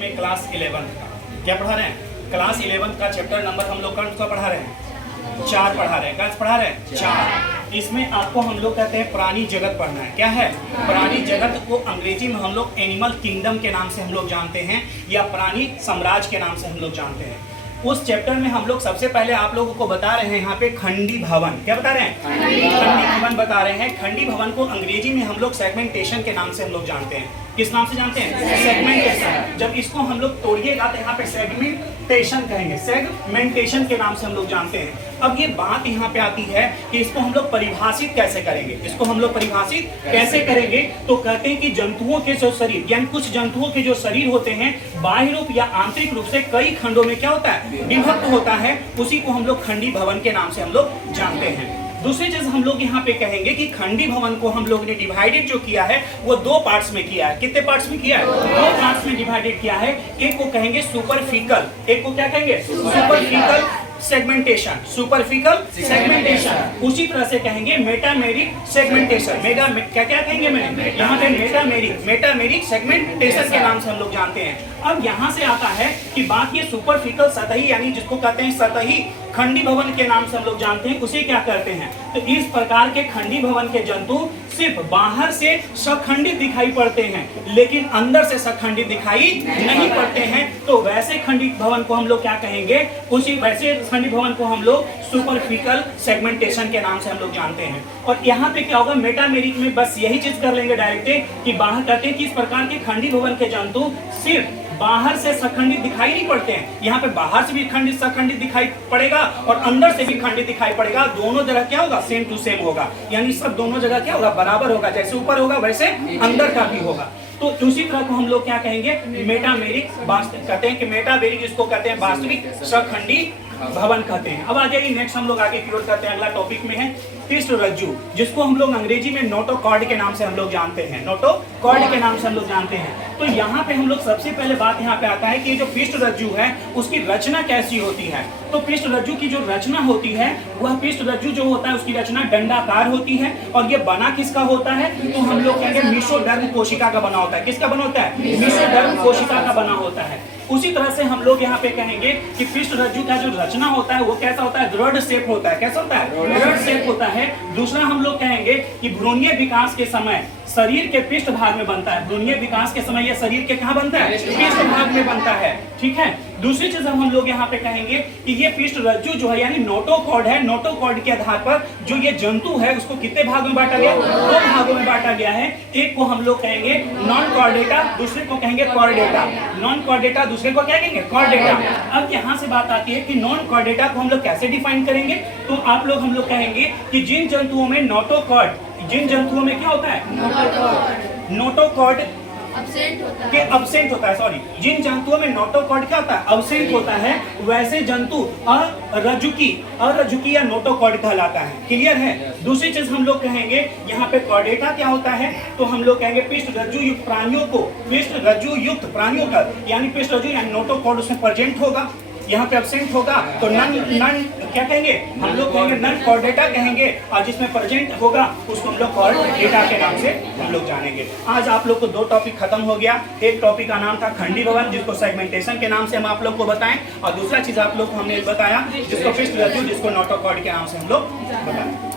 में क्लास 11 का क्या पढ़ा रहे हैं? क्लास 11 का चैप्टर नंबर हम लोग कौन सा पढ़ा रहे हैं? 4 पढ़ा रहे हैं। क्या पढ़ा रहे हैं? 4। इसमें आपको हम लोग कहते हैं प्राणी जगत पढ़ना है। क्या है? प्राणी जगत को अंग्रेजी में हम लोग एनिमल किंगडम के नाम से हम लोग जानते हैं या प्राणी साम्राज्य के नाम से हम लोग जानते हैं। उस चैप्टर में हम लोग सबसे पहले आप लोगों को बता रहे हैं यहाँ पे खंडी भवन। क्या बता रहे हैं? खंडी भवन बता रहे हैं। खंडी भवन को अंग्रेजी में हम लोग सेगमेंटेशन के नाम से हम लोग जानते हैं। किस नाम से जानते हैं? सेगमेंटेशन। जब इसको हम लोग तोड़िएगा तो यहाँ पे सेगमेंटेशन कहेंगे, सेगमेंटेशन के नाम से हम लोग जानते हैं। अब ये बात यहाँ पे आती है कि इसको हम लोग परिभाषित कैसे करेंगे? इसको हम लोग परिभाषित कैसे करेंगे? तो कहते हैं कि जंतुओं के जो शरीर यानी कुछ जंतुओं के जो शरीर होते हैं बाह्य रूप या आंतरिक रूप से कई खंडों में क्या होता है? विभक्त होता है। उसी को हम लोग खंडी भवन के नाम से हम लोग जानते हैं। दूसरी चीज हम लोग यहाँ पे कहेंगे कि खंडी भवन को हम लोग ने डिवाइडेड जो किया है वो 2 पार्ट्स में किया है। कितने पार्ट्स में किया है? 2 पार्ट्स में डिवाइडेड किया है। एक को कहेंगे सुपरफिकल, एक को क्या कहेंगे? सुपरफिकल सेगमेंटेशन, सुपरफिकल सेगमेंटेशन। उसी तरह से कहेंगे मेटामेरिक सेगमेंटेशन। क्या क्या कहेंगे मैंने यहाँ पे? मेटामेरिक सेगमेंटेशन के नाम से हम लोग जानते हैं। अब यहाँ से आता है कि बात ये सुपरफिकल सतही यानी जिसको कहते हैं सतही खंडी भवन के नाम से हम लोग जानते हैं, उसे क्या करते हैं? तो इस प्रकार के खंडी भवन के जंतु सिर्फ बाहर से सखंडित दिखाई पड़ते हैं लेकिन अंदर से सखंडित दिखाई नहीं पड़ते हैं। तो वैसे खंडी भवन को हम लोग क्या कहेंगे? उसी वैसे खंडी भवन को हम लोग सुपरफिकल सेगमेंटेशन के नाम से हम लोग जानते हैं। और यहाँ पे क्या होगा? मेटामेरिक में बस यही चीज कर लेंगे डायरेक्ट कि बाहर कहते हैं कि इस प्रकार के खंडी भवन के जंतु सिर्फ बाहर से सखंडित दिखाई नहीं पड़ते हैं। यहाँ पे बाहर से भी खंडित सखंडित दिखाई पड़ेगा और अंदर से भी खंडित दिखाई पड़ेगा। दोनों जगह क्या होगा? सेम टू सेम होगा, यानी सब दोनों जगह क्या होगा? बराबर होगा। जैसे ऊपर होगा वैसे अंदर का भी होगा। तो दूसरी तरह को हम लोग क्या कहेंगे? मेटामेरिक कहते हैं कि मेटामेरिक जिसको कहते हैं वास्तविक सखंडी भवन कहते हैं। अब आ जाइए नेक्स्ट हम लोग आगे की ओर करते हैं। अगला टॉपिक में है पृष्ठ रज्जु, जिसको हम लोग अंग्रेजी में नोटोकॉर्ड के नाम से हम लोग जानते हैं। नोटोकॉर्ड के नाम से हम लोग जानते हैं। तो यहाँ पे हम लोग सबसे पहले बात यहाँ पे आता है कि जो पृष्ठ रज्जु है उसकी रचना कैसी होती है। तो पृष्ठ रज्जु की जो रचना होती है वह पृष्ठ रज्जु जो होता है उसकी रचना डंडाकार होती है। और ये बना किसका होता है? तो हम लोग कहेंगे मेसोडर्म कोशिका का बना होता है। किसका बना होता है? मेसोडर्म कोशिका का बना होता है। उसी तरह से हम लोग यहाँ पे कहेंगे कि पृष्ठ रज्जु का जो रचना होता है वो कैसा होता है? दृढ़ शेप होता है। कैसा होता है? दृढ़ शेप होता है। दूसरा हम लोग कहेंगे कि भ्रूणीय विकास के समय शरीर के पृष्ठ भाग में बनता है। भ्रूणीय विकास के समय ये शरीर के कहाँ बनता है? पृष्ठ भाग में बनता है। ठीक है। दूसरी चीज हम लोग यहाँ पे कहेंगे कि ये पृष्ठ रज्जु जो है यानी नोटोकॉर्ड है। नोटोकॉर्ड के आधार पर जो ये जंतु है उसको कितने भाग में बांटा गया? 2 भागों में बांटा गया है। एक को हम लोग कहेंगे नॉन कॉर्डेटा, दूसरे को कहेंगे कॉर्डेटा। नॉन कॉर्डेटा, दूसरे को क्या कहेंगे? कॉर्डेटा। अब यहाँ से बात आती है कि नॉन कॉर्डेटा को हम लोग कैसे डिफाइन करेंगे? तो आप लोग हम लोग कहेंगे कि जिन जंतुओं में नोटोकॉर्ड, जिन जंतुओं में क्या होता है? नोटोकॉर्ड के अब्सेंट होता है। सॉरी, जिन जंतुओं में नोटोकॉर्ड क्या होता है? अब्सेंट होता है, वैसे जंतु अरजुकी या नोटोकॉर्ड कहलाता है। क्लियर है? दूसरी चीज हम लोग कहेंगे यहाँ पे कॉर्डेटा क्या होता है? तो हम लोग कहेंगे पृष्ठ रज्जु युक्त प्राणियों को, पृष्ठ रज्जु युक्त प्राणियों का यानी पृष्ठ रज्जु यानी नोटोकॉर्ड उसमें प्रेजेंट होगा, यहाँ पे एब्सेंट होगा तो नन क्या कहेंगे? हम लोग कहेंगे नन कॉर्डेटा कहेंगे। और जिसमें प्रेजेंट होगा उसको हम लोग कॉर्डेटा के नाम से हम लोग जानेंगे। आज आप लोग को 2 टॉपिक खत्म हो गया। एक टॉपिक का नाम था खंडी भवन जिसको सेगमेंटेशन के नाम से हम आप लोग को बताएं, और दूसरा चीज आप लोग को हमने बताया जिसको पृष्ठ रज्जु जिसको नोटोकॉर्ड के नाम से हम लोग बताएं।